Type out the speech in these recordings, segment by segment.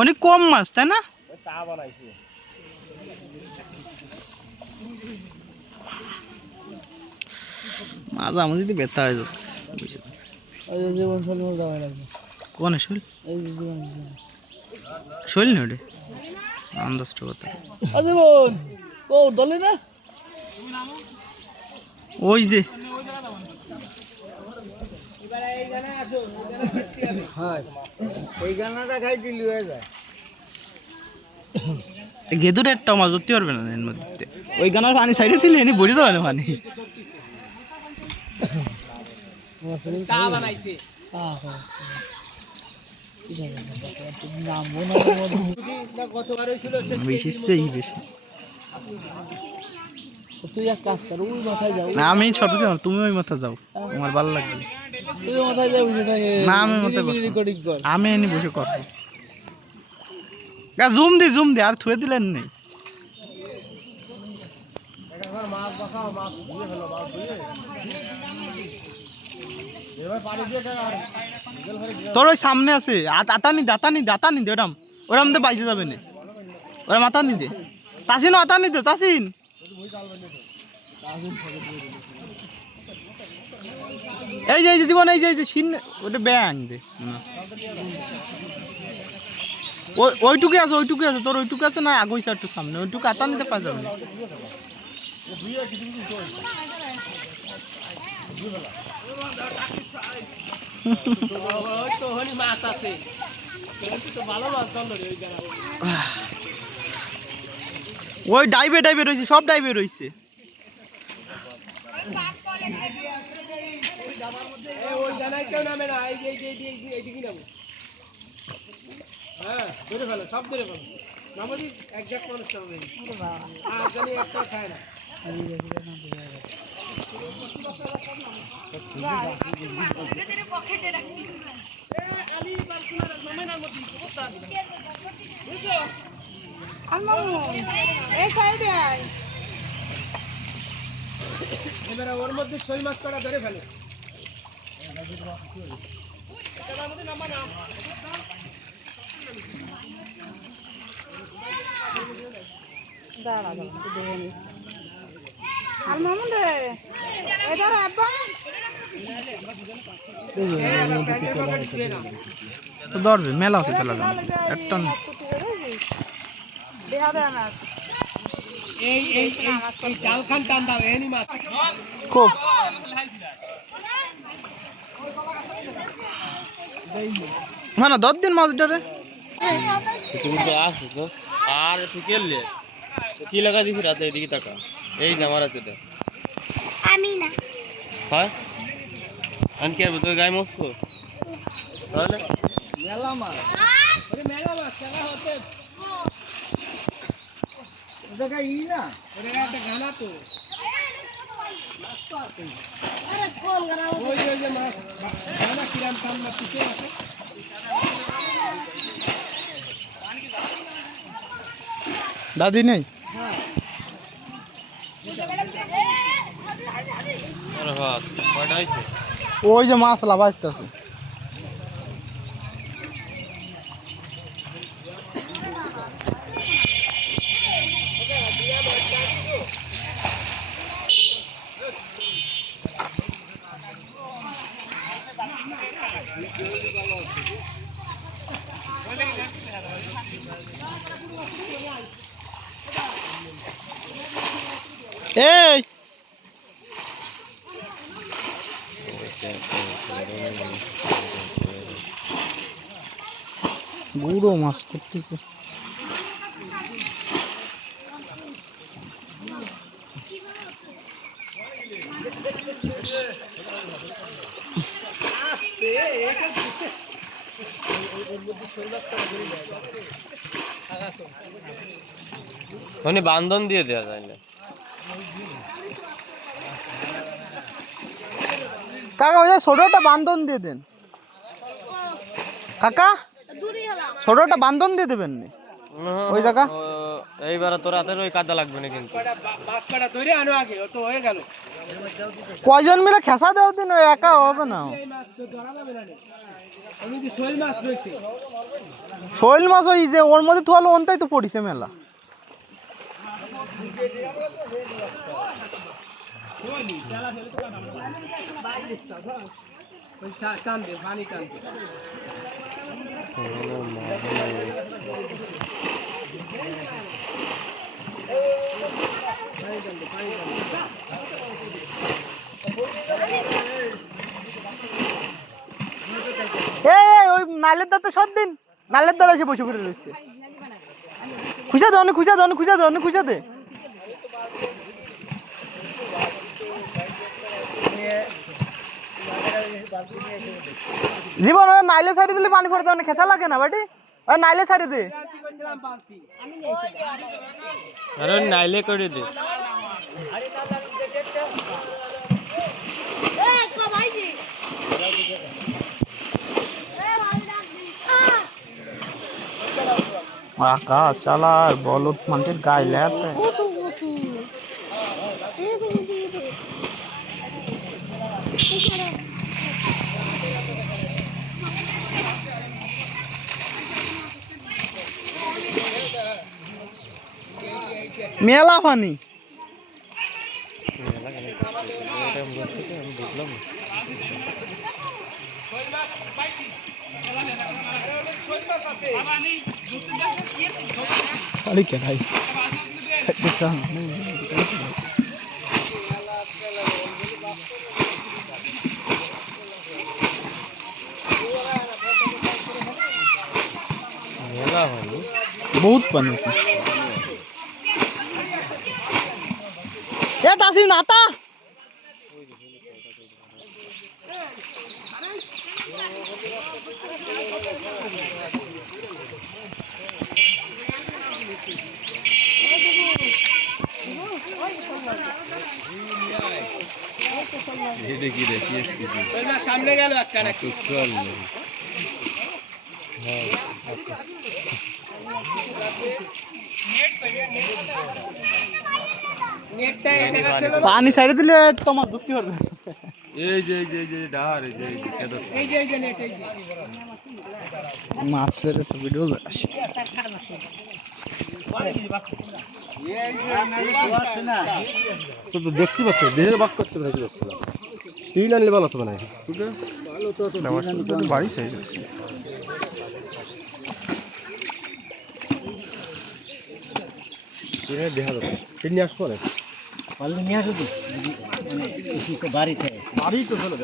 অনেক কম মাছ তাই না? মাঝামাঝি ব্যথা হয়ে যাচ্ছে। কোন শৈল? শৈল না ওটা আন্দাজটা কথা। ওই যে গেদুর একটা মাছ ধরতে পারবে না এর মধ্যে। ওই গানার পানি সাইডে দিলে এনে বড়ি যাবে না পানি। আমি ছোট তুমি ওই মাথা যাও, আমার ভালো লাগবে। না আমি আমি এনে বসে করবো। জুম দি আর থুয়ে দিলেন নেই। তোর ওই সামনে আছে দাতানি দে ওরাম ওরাম দে বাইজে যাবে না। ওরা মাথা নি দে তাসিন আতা নি দে তাসিন। এই যে দিব না, এই যে সিন ওটা ব্যাং দে। ওইটুকু আছে তোর ওইটুকু আছে না আগইছে একটু সামনে ওইটুকু আতা নিতে পাওয়া যাবে না। ওই ডাইবে রয়েছে, সব ডাইবে রয়েছে। ওর মধ্যে ছয় মাস করা ধরে ফেলে। ধরবে মেলা আছে চলা একটা মানে 10 দিন মাছ ধরে আসো আর খেললে কি লাগা দিবি রাতে এদিকে টাকা এই যে আমার আছে আমি না হ্যাঁ আন কি হবে তুই গায়ে মস্কো তাহলে মেলা মাছ খেলা হচ্ছে ওটা ই না ওটা একটা গানা তো আরে কোন গানা ওই যে মাছ গানা কিরাম কাম না পিছে আছে দাদি নেই। ওই যে মাছ লাভাইতেছে এই বুড়ো মাছ করতেছে। বান্ধন দিয়ে দেওয়া যায় না কাকা, ওই ছোটটা বান্ধন দিয়ে দেন কাকা, ছোটটা বান্ধন দিয়ে দেবেন। ওই জায়গা এইবার তোর হাতের ওই কাদা লাগবে না কিন্তু কয়জন মিলে খেসা দেও দিন, একা হবে না। শৈল মাছ ওই যে ওর মধ্যে তোয়ালো অনটাই তো পড়িছে মেলা। ওই নালের দাঁতে সব দিন নালের দ্বারা এসে বসে পড়ে রয়েছে। খুঁজা দে, অনেক খুঁজা দে, অনেক খুঁজা দে, অনেক খুঁজা দে। জীবন ওই নাইলে সাইডে দিলে পানি পড়তে অনেক খেসা লাগে না বাটি, ওই নাইলে সাইডে দে। আরে নাইলে করে দে। আকাশ চালার বলদ মানুষের গায়ে লেতে মেলা পানি। अरे क्या भाई बहुत पानी ये तासी नाता সামনে গেল একটা নাকি पानी साइड दिले তোমার দুঃখী হবে। এই যে ডার এই যে নেট এই যে মাছের একটা ভিডিও আসে। তো দেখতে পাচ্ছ দেহে বাক করতে পারি আসছিল তিল আনলে ভালো তো না ভালো তো বাড়ি সাইজ আছে দেখা যাবে তিন নিয়ে আসবো পারলে নিয়ে আসবো মানে বাড়িতে বাড়ি তো চলো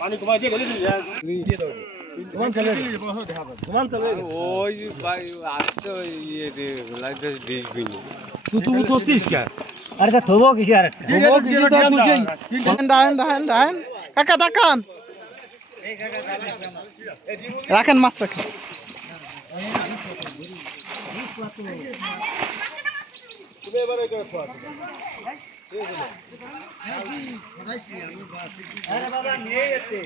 পানি কমাই দিয়ে গেলে দিয়ে দাও ওই ভাই আসতে ইয়ে লাগছে ডিসবিন তুই তো 30 কা আরে তা থবো কিসে আর থবো কিসে তো তুই ডান কাকা তাকান রাখেন মাছ রাখেন। তুমি এবারে করে খাওয়া আরে বাবা নিয়ে যেতে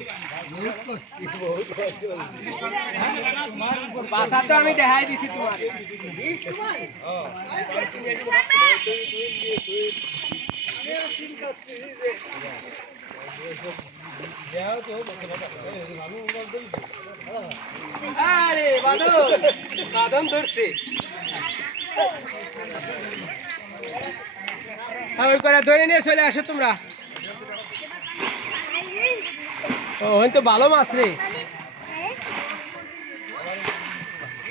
বাসা তো আমি দেখাই দিছি তোমার আরে বাদন ধরছে ওই করে ধরে নিয়ে চলে আসো তোমরা। ওই তো ভালো মাছ রে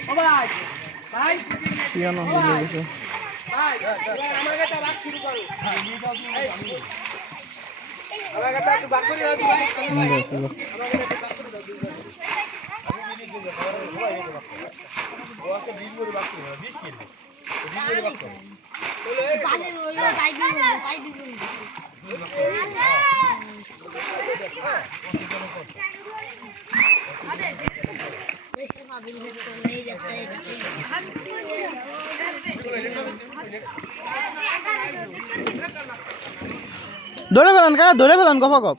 ও ভাই ভাই পিয়ানো হয়ে গেছে ভাই আমার কাছে বাক শুরু করো আমার কাছে একটু বাক করে দাও ভাই আমার কাছে বাক করে দাও ওকে 20 করে বাক করে 20 কেজি 20 করে বাক করো পানি রইলো পাই দিবো আরে দেখে ভাবিন তো নেই যাচ্ছে ধরে ফেলান কাকা ধরে ফেলান গফা গপ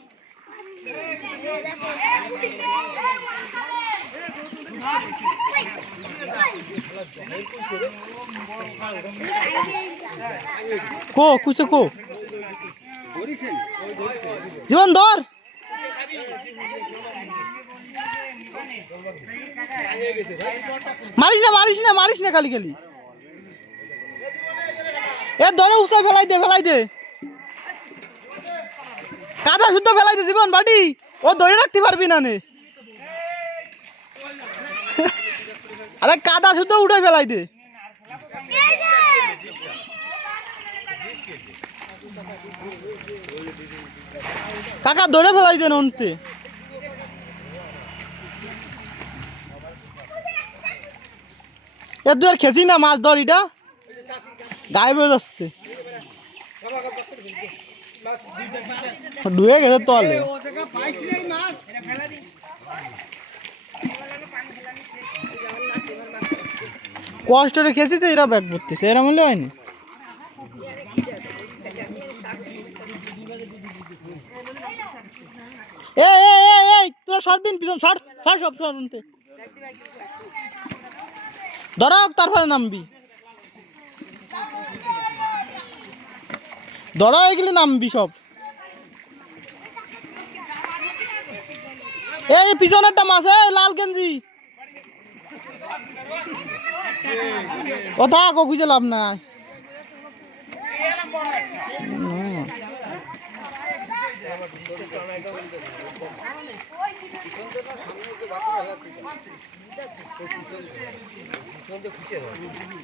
কো কুছে কো জীবন ধর মারিস না খালি খালি এ ধরে উৎসাহ ফেলাই দে কাদা শুদ্ধ ফেলাই দে জীবন বাড়ি ও ধরে রাখতে পারবি না নে আরে কাদা শুদ্ধ উঠে ফেলাই দে কাকা ধরে ফেলাই দেন অন্তে তুই আর খেছি না মাছ ধর এটা গায়েব হয়ে যাচ্ছে ডুবে গেছে তলে কষ্ট খেয়েছিস এরা ব্যাগ করতেছে এরা মূল্য হয়নি এই তোরা সর দিন পিছন সর সব সর ধরা তারপরে নামবি ধরা হয়ে গেলে নামবি সব এই পিছনেরটা মাছ লাল গেঞ্জি ও থাক ও খুঁজে লাভ নাই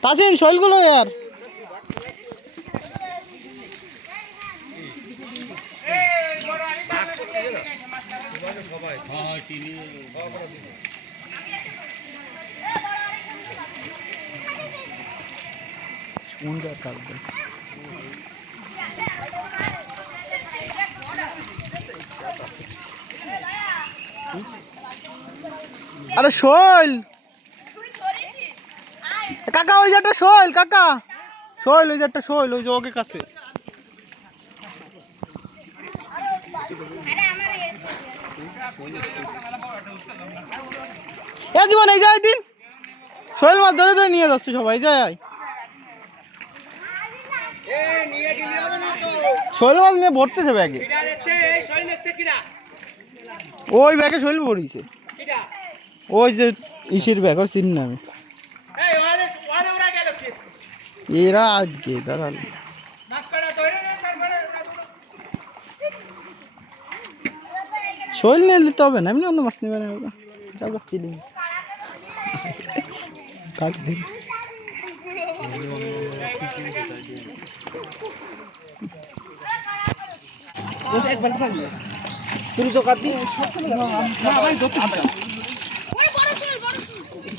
তাসিন শৈলগুলো यार আরে শৈল কাকা ওই যে একটা শৈল কাকা শৈল ওই যে একটা শৈল ওই যে ওকে কাছে এ জীবন এই যায় দিন শৈল মাছ ধরে ধরে নিয়ে যাচ্ছে সবাই যায় শৈল মাছ নিয়ে ভরতেছে ব্যাগে ওই ব্যাগে শৈল ভরিছে ওই যে ইসির ব্যাগ ওর চিনি না আমি এরা আজকে দাঁড়াল শৈল নিয়ে নিতে হবে না এমনি অন্য মাছ নেবে না যাবো চিনি কাট দিন একবার থাকবে তুমি তো কাট দিন না ভাই ধরতে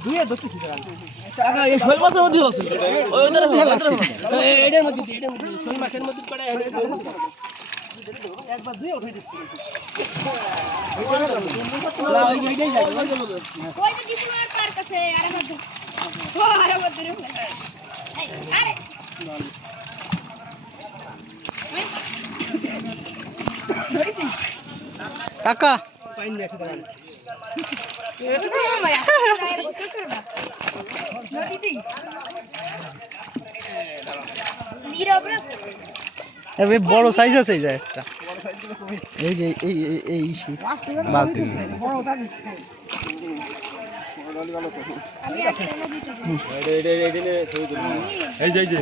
দুই ধরতেছি টাকা এই শৈল মাছের মধ্যে আছে ওই এটার মধ্যে শৈল মাছের মধ্যে পড়ে একবার দুই উঠাই দিচ্ছি ওই যে ডিপুর পার কাছে আর মধ্যে ও আর মধ্যে আরে কাকা পাইন রেখে দাঁড়ান বড় সাইজ আছে একটা এই যে এই বালতি এই যে